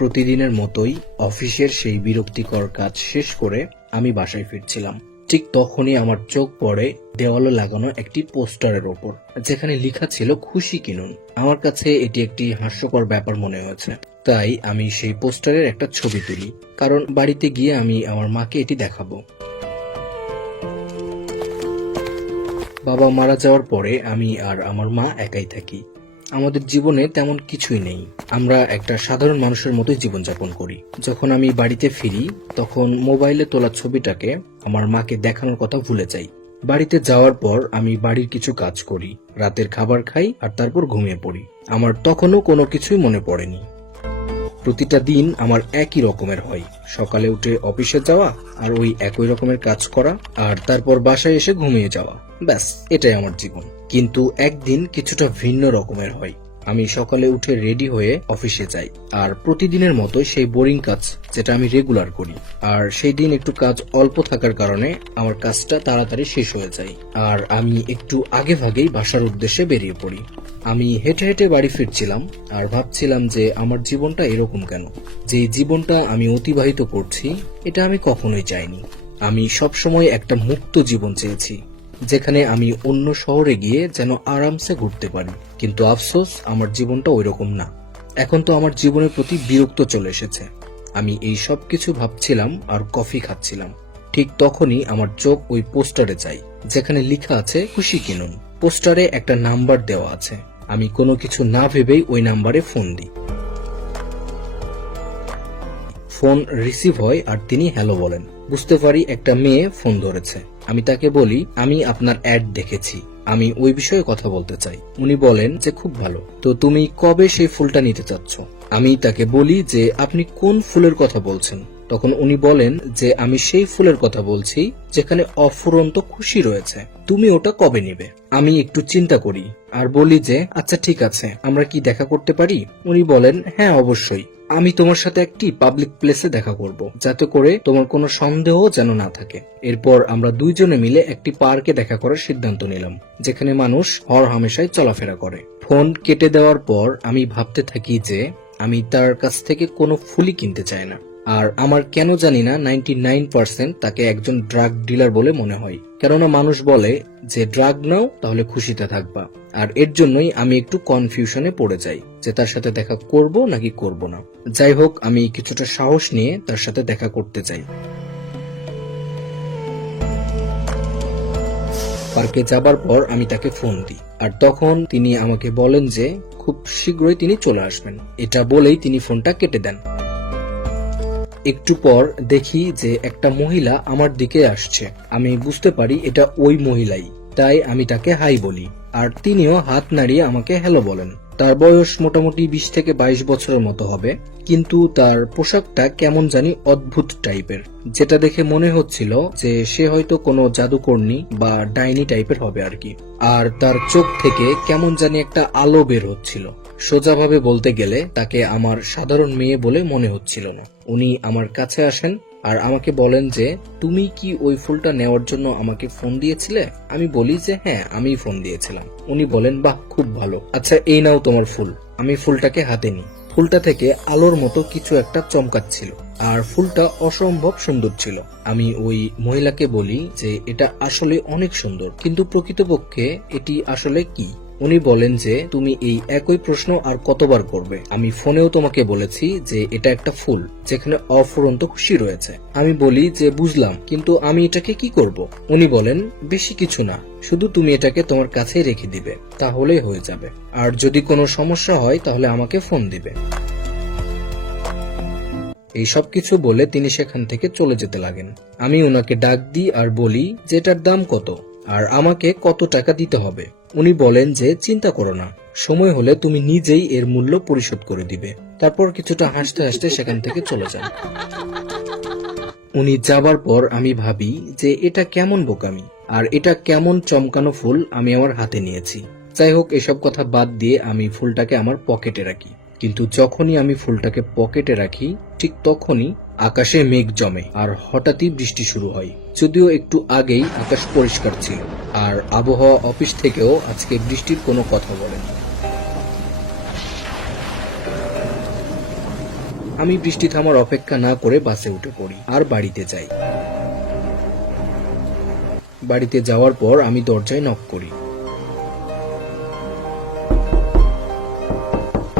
প্রতিদিনের মতোই অফিসের সেই বিরক্তিকর কাজ শেষ করে আমি বাসায় ফিরছিলাম। ঠিক তখনই আমার চোখ পড়ে দেওয়ালে লাগানো একটি পোস্টারের ওপর, যেখানে লেখা ছিল খুশি কিনুন। আমার কাছে এটি একটি হাস্যকর ব্যাপার মনে হয়েছে, তাই আমি সেই পোস্টারের একটা ছবি তুলি, কারণ বাড়িতে গিয়ে আমি আমার মাকে এটি দেখাবো। বাবা মারা যাওয়ার পরে আমি আর আমার মা একাই থাকি। আমাদের জীবনে তেমন কিছুই নেই, আমরা একটা সাধারণ মানুষের মতোই জীবনযাপন করি। যখন আমি বাড়িতে ফিরি তখন মোবাইলে তোলা ছবিটাকে আমার মাকে দেখানোর কথা ভুলে যাই। বাড়িতে যাওয়ার পর আমি বাড়ির কিছু কাজ করি, রাতের খাবার খাই আর তারপর ঘুমিয়ে পড়ি। আমার তখনও কোনো কিছুই মনে পড়েনি। প্রতিটা দিন আমার একই রকমের হয়, সকালে উঠে অফিসে যাওয়া আর ওই একই রকমের কাজ করা, আর তারপর বাসায় এসে ঘুমিয়ে যাওয়া। ব্যাস, এটাই আমার জীবন। কিন্তু একদিন কিছুটা ভিন্ন রকমের হয়। আমি সকালে উঠে রেডি হয়ে অফিসে যাই, আর প্রতিদিনের মতো সেই বোরিং কাজ যেটা আমি রেগুলার করি। আর সেই দিন একটু কাজ অল্প থাকার কারণে আমার কাজটা তাড়াতাড়ি শেষ হয়ে যায়, আর আমি একটু আগে ভাগেই বাসার উদ্দেশ্যে বেরিয়ে পড়ি। আমি হেঁটে হেঁটে বাড়ি ফিরছিলাম আর ভাবছিলাম যে আমার জীবনটা এরকম কেন। যে জীবনটা আমি অতিবাহিত করছি এটা আমি কখনোই চাইনি। আমি সবসময় একটা মুক্ত জীবন চেয়েছি, যেখানে আমি অন্য শহরে গিয়ে যেন আরামসে ঘুরতে পারি। কিন্তু আফসোস, আমার জীবনটা ওইরকম না। এখন তো আমার জীবনের প্রতি বিরক্ত চলে এসেছে। আমি এই সব কিছু ভাবছিলাম আর কফি খাচ্ছিলাম। ঠিক তখনই আমার চোখ ওই পোস্টারে যায়, যেখানে লেখা আছে খুশি কিনুন। পোস্টারে একটা নাম্বার দেওয়া আছে। আমি কোনো কিছু না ভেবেই ওই নাম্বারে ফোন দিই। ফোন রিসিভ হয় আর তিনি হ্যালো বলেন। বুঝতে পারি একটা মেয়ে ফোন ধরেছে। আমি তাকে বলি, আমি আপনার অ্যাড দেখেছি, আমি ওই বিষয়ে কথা বলতে চাই। উনি বলেন যে খুব ভালো, তো তুমি কবে সেই ফুলটা নিতে চাচ্ছ? আমি তাকে বলি যে আপনি কোন ফুলের কথা বলছেন? তখন উনি বলেন যে আমি সেই ফুলের কথা বলছি যেখানে অফুরন্ত খুশি রয়েছে, তুমি ওটা কবে নিবে? আমি একটু চিন্তা করি আর বলি যে আচ্ছা ঠিক আছে, আমরা কি দেখা করতে পারি? উনি বলেন হ্যাঁ অবশ্যই, আমি তোমার সাথে একটি পাবলিক প্লেসে দেখা করব, যাতে করে তোমার কোনো সন্দেহ যেন না থাকে। এরপর আমরা দুইজনে মিলে একটি পার্কে দেখা করার সিদ্ধান্ত নিলাম, যেখানে মানুষ হরহামেশাই চলাফেরা করে। ফোন কেটে দেওয়ার পর আমি ভাবতে থাকি যে আমি তার কাছ থেকে কোনো ফুলই কিনতে চাই না। আর আমার কেন জানি না 99% তাকে একজন ড্রাগ ডিলার বলে মনে হয়। কেননা মানুষ বলে যে ড্রাগ নাও তাহলে খুশিতে থাকবা। আর এর জন্যই আমি একটু কনফিউশনে পড়ে যাই যে তার সাথে দেখা করব নাকি করব না। যাই হোক, আমি কিছুটা সাহস নিয়ে তার সাথে দেখা করতে চাই। পার্কে যাবার পর আমি তাকে ফোন দিই, আর তখন তিনি আমাকে বলেন যে খুব শীঘ্রই তিনি চলে আসবেন। এটা বলেই তিনি ফোনটা কেটে দেন। একটু পর দেখি যে একটা মহিলা আমার দিকে আসছে। আমি বুঝতে পারি এটা ওই মহিলাই, তাই আমি তাকে হাই বলি, আর তিনিও হাত নাড়িয়ে আমাকে হ্যালো বলেন। তার বয়স মোটামুটি 20 থেকে 22 বছরের মতো হবে, কিন্তু তার পোশাকটা কেমন জানি অদ্ভুত টাইপের, যেটা দেখে মনে হচ্ছিল যে সে হয়তো কোনো জাদুকর্ণী বা ডাইনি টাইপের হবে আর কি। আর তার চোখ থেকে কেমন জানি একটা আলো বের হচ্ছিল। সোজাভাবে বলতে গেলে তাকে আমার সাধারণ মেয়ে বলে মনে হচ্ছিল না। উনি আমার কাছে আসেন আর আমাকে বলেন যে তুমি কি ওই ফুলটা নেওয়ার জন্য আমাকে ফোন দিয়েছিলে? আমি বলি যে হ্যাঁ, আমি ফোন দিয়েছিলাম। উনি বলেন বাহ, খুব ভালো, আচ্ছা এই নাও তোমার ফুল। আমি ফুলটাকে হাতে নিই। ফুলটা থেকে আলোর মতো কিছু একটা চমকাচ্ছিল, আর ফুলটা অসম্ভব সুন্দর ছিল। আমি ওই মহিলাকে বলি যে এটা আসলে অনেক সুন্দর, কিন্তু প্রকৃতপক্ষে এটি আসলে কি? উনি বলেন যে তুমি এই একই প্রশ্ন আর কতবার করবে? আমি ফোনেও তোমাকে বলেছি যে এটা একটা ফুল যেখানে অফুরন্ত খুশি রয়েছে। আমি বলি যে বুঝলাম, কিন্তু আমি এটাকে কি করব? উনি বলেন বেশি কিছু না, শুধু তুমি এটাকে তোমার কাছেই রেখে দিবে, তাহলেই হয়ে যাবে। আর যদি কোনো সমস্যা হয় তাহলে আমাকে ফোন দিবে। এই সব কিছু বলে তিনি সেখান থেকে চলে যেতে লাগেন। আমি ওনাকে ডাক দিই আর বলি যে এটার দাম কত আর আমাকে কত টাকা দিতে হবে। উনি বলেন যে চিন্তা করো না, সময় হলে তুমি নিজেই এর মূল্য পরিশোধ করে দিবে। তারপর কিছুটা হাসতে হাসতে সেখান থেকে চলে যান। উনি যাবার পর আমি ভাবি যে এটা কেমন বোকামি, আর এটা কেমন চমকানো ফুল আমি আমার হাতে নিয়েছি। যাই হোক, এসব কথা বাদ দিয়ে আমি ফুলটাকে আমার পকেটে রাখি। কিন্তু যখনই আমি ফুলটাকে পকেটে রাখি ঠিক তখনই আকাশে মেঘ জমে আর হঠাৎই বৃষ্টি শুরু হয়। যদিও একটু আগেই আকাশ পরিষ্কার ছিল, আর আবহাওয়া অফিস থেকেও আজকে বৃষ্টির কোনো কথা বলেনি। আমি বৃষ্টি থামার অপেক্ষা না করে বাসে উঠে পড়ি আর বাড়িতে যাই। বাড়িতে যাওয়ার পর আমি দরজায় নক করি।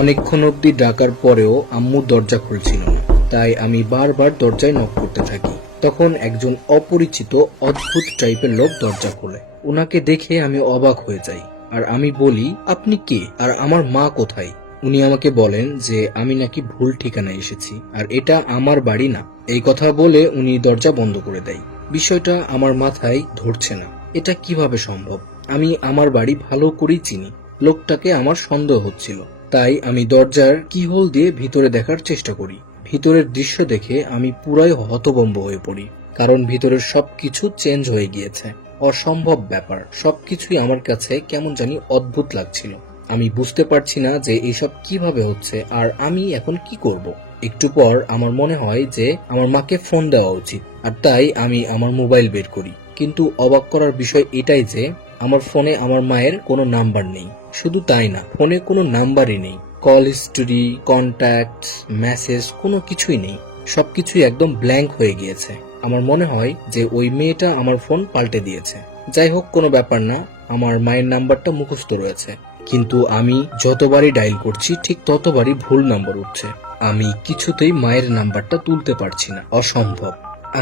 অনেকক্ষণ অব্দি ডাকার পরেও আম্মু দরজা খুলছিল না, তাই আমি বারবার দরজায় নক করতে থাকি। তখন একজন অপরিচিত অদ্ভুত টাইপের লোক দরজা খোলে। ওনাকে দেখে আমি অবাক হয়ে যাই আর আমি বলি, আপনি কে আর আমার মা কোথায়? উনি আমাকে বলেন যে আমি নাকি ভুল ঠিকানায় এসেছি আর এটা আমার বাড়ি না। এই কথা বলে উনি দরজা বন্ধ করে দেয়। বিষয়টা আমার মাথায় ধরছে না, এটা কিভাবে সম্ভব? আমি আমার বাড়ি ভালো করেই চিনি। লোকটাকে আমার সন্দেহ হচ্ছিল, তাই আমি দরজার কিহোল দিয়ে ভিতরে দেখার চেষ্টা করি। ভিতরের দৃশ্য দেখে আমি পুরাই হতভম্ব হয়ে পড়ি, কারণ ভিতরের সবকিছু চেঞ্জ হয়ে গিয়েছে। অসম্ভব ব্যাপার, সবকিছুই আমার কাছে কেমন জানি অদ্ভুত লাগছিল। আমি বুঝতে পারছি না যে এসব কিভাবে হচ্ছে আর আমি এখন কি করব। একটু পর আমার মনে হয় যে আমার মাকে ফোন দেওয়া উচিত, আর তাই আমি আমার মোবাইল বের করি। কিন্তু অবাক করার বিষয় এটাই যে আমার ফোনে আমার মায়ের কোনো নাম্বার নেই। শুধু তাই না, ফোনে কোনো নাম্বারই নেই, কল হিস্টোরি, কন্ট্যাক্ট, মেসেজ কোনো কিছুই নেই। সবকিছুই একদম ব্ল্যাঙ্ক হয়ে গিয়েছে। আমার মনে হয় যে ওই মেয়েটা আমার ফোন পাল্টে দিয়েছে। যাই হোক, কোনো ব্যাপার না, আমার মায়ের নাম্বারটা মুখস্থ রয়েছে, কিন্তু আমি যতবারই ডায়াল করছি ঠিক ততবারই ভুল নাম্বার উঠছে। আমি কিছুতেই মায়ের নাম্বারটা তুলতে পারছি না, অসম্ভব।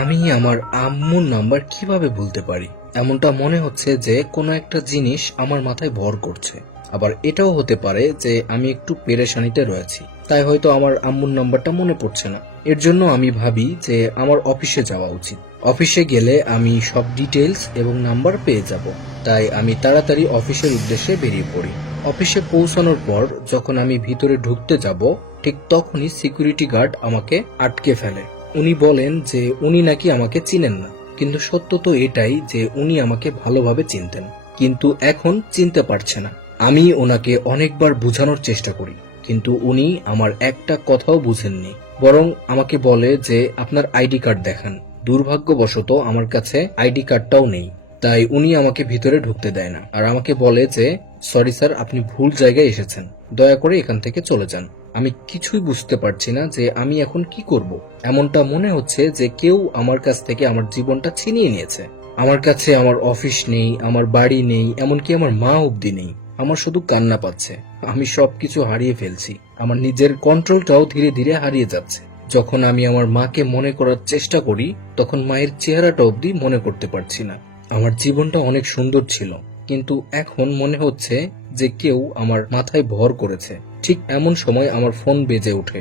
আমি আমার আম্মুর নাম্বার কিভাবে ভুলতে পারি? এমনটা মনে হচ্ছে যে কোনো একটা জিনিস আমার মাথায় ভর করছে। আবার এটাও হতে পারে যে আমি একটু পেরেশানিতে রয়েছি, তাই হয়তো আমার আম্মুর নাম্বারটা মনে পড়ছে না। এর জন্য আমি ভাবি যে আমার অফিসে যাওয়া উচিত। অফিসে গেলে আমি সব ডিটেলস এবং নাম্বার পেয়ে যাব। তাই আমি তাড়াতাড়ি অফিসের উদ্দেশ্যে বেরিয়ে পড়ি। অফিসে পৌঁছানোর পর যখন আমি ভিতরে ঢুকতে যাব, ঠিক তখনই সিকিউরিটি গার্ড আমাকে আটকে ফেলে। উনি বলেন যে উনি নাকি আমাকে চিনেন না, কিন্তু সত্য তো এটাই যে উনি আমাকে ভালোভাবে চিনতেন, কিন্তু এখন চিনতে পারছে না। আমি ওনাকে অনেকবার বোঝানোর চেষ্টা করি, কিন্তু উনি আমার একটা কথাও বুঝেননি, বরং আমাকে বলে যে আপনার আইডি কার্ড দেখান। দুর্ভাগ্যবশত আমার কাছে আইডি কার্ডটাও নেই, তাই উনি আমাকে ভিতরে ঢুকতে দেয় না আর আমাকে বলে যে সরি স্যার, আপনি ভুল জায়গায় এসেছেন, দয়া করে এখান থেকে চলে যান। আমি কিছুই বুঝতে পারছি না যে আমি এখন কি করব। এমনটা মনে হচ্ছে যে কেউ আমার কাছ থেকে আমার জীবনটা ছিনিয়ে নিয়েছে। আমার কাছে আমার অফিস নেই, আমার বাড়ি নেই, এমনকি আমার মা অবধি নেই। আমার শুধু কান্না পাচ্ছে। আমি সবকিছু হারিয়ে ফেলছি, আমার নিজের কন্ট্রোলটাও ধীরে ধীরে হারিয়ে যাচ্ছে। যখন আমি আমার মাকে মনে করার চেষ্টা করি, তখন মায়ের চেহারাটা অবধি মনে করতে পারছি না। আমার জীবনটা অনেক সুন্দর ছিল, কিন্তু এখন মনে হচ্ছে যে কেউ আমার মাথায় ভর করেছে। ঠিক এমন সময় আমার ফোন বেজে ওঠে।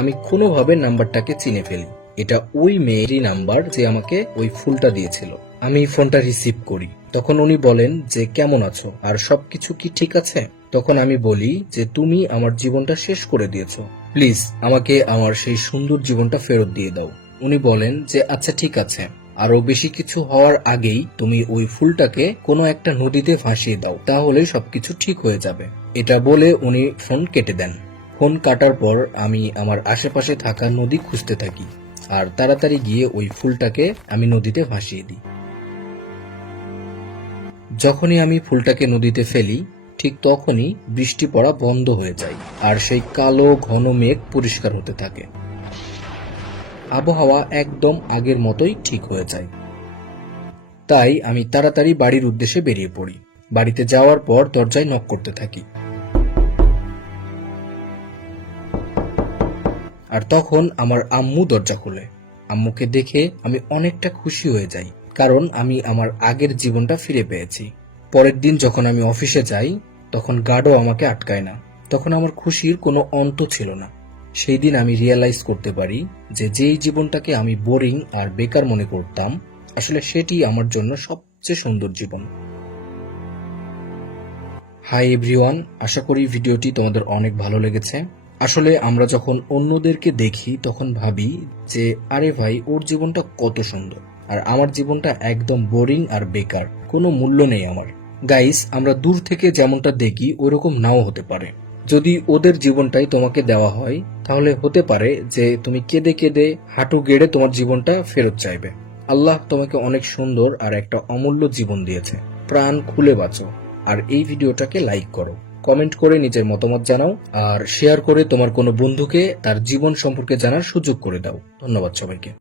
আমি কোনোভাবে নাম্বারটাকে চিনে ফেলি। এটা ওই মেয়েরই নাম্বার যে আমাকে ওই ফুলটা দিয়েছিল। আমি ফোনটা রিসিভ করি। তখন উনি বলেন যে কেমন আছো আর সবকিছু কি ঠিক আছে? তখন আমি বলি যে তুমি আমার জীবনটা শেষ করে দিয়েছো, প্লিজ আমাকে আমার সেই সুন্দর জীবনটা ফেরত দিয়ে দাও। উনি বলেন যে আচ্ছা ঠিক আছে, আরো বেশি কিছু হওয়ার আগেই তুমি ওই ফুলটাকে কোনো একটা নদীতে ভাসিয়ে দাও, তাহলেই সবকিছু ঠিক হয়ে যাবে। এটা বলে উনি ফোন কেটে দেন। ফোন কাটার পর আমি আমার আশেপাশে থাকা নদী খুঁজতে থাকি আর তাড়াতাড়ি গিয়ে ওই ফুলটাকে আমি নদীতে ভাসিয়ে দিই। যখনই আমি ফুলটাকে নদীতে ফেলি, ঠিক তখনই বৃষ্টি পড়া বন্ধ হয়ে যায় আর সেই কালো ঘন মেঘ পরিষ্কার হতে থাকে। আবহাওয়া একদম আগের মতোই ঠিক হয়ে যায়। তাই আমি তাড়াতাড়ি বাড়ির উদ্দেশ্যে বেরিয়ে পড়ি। বাড়িতে যাওয়ার পর দরজায় নক করতে থাকি। আর তখন আমার আম্মু দরজা খোলে। আম্মুকে দেখে আমি অনেকটা খুশি হয়ে যাই, কারণ আমি আমার আগের জীবনটা ফিরে পেয়েছি। পরের দিন যখন আমি অফিসে যাই, তখন গার্ডও আমাকে আটকায় না। তখন আমার খুশির কোনো অন্ত ছিল না। সেই দিন আমি রিয়েলাইজ করতে পারি যে যেই জীবনটাকে আমি বোরিং আর বেকার মনে করতাম, আসলে সেটি আমার জন্য সবচেয়ে সুন্দর জীবন। হাই এভরিওয়ান, আশা করি ভিডিওটি তোমাদের অনেক ভালো লেগেছে। আসলে আমরা যখন অন্যদেরকে দেখি তখন ভাবি যে আরে ভাই, ওর জীবনটা কত সুন্দর, আর আমার জীবনটা একদম বোরিং আর বেকার, কোনো মূল্য নেই আমার। গাইস, আমরা দূর থেকে যেমনটা দেখি ওইরকম নাও হতে পারে। যদি ওদের জীবনটাই তোমাকে দেওয়া হয়, তাহলে হতে পারে যে তুমি কেঁদে কেঁদে হাঁটু গেড়ে তোমার জীবনটা ফেরত চাইবে। আল্লাহ তোমাকে অনেক সুন্দর আর একটা অমূল্য জীবন দিয়েছে। প্রাণ খুলে বাঁচো আর এই ভিডিওটাকে লাইক করো। কমেন্ট করে নিজের মতামত জানাও আর শেয়ার করে তোমার কোনো বন্ধুকে তার জীবন সম্পর্কে জানার সুযোগ করে দাও। ধন্যবাদ সবাইকে।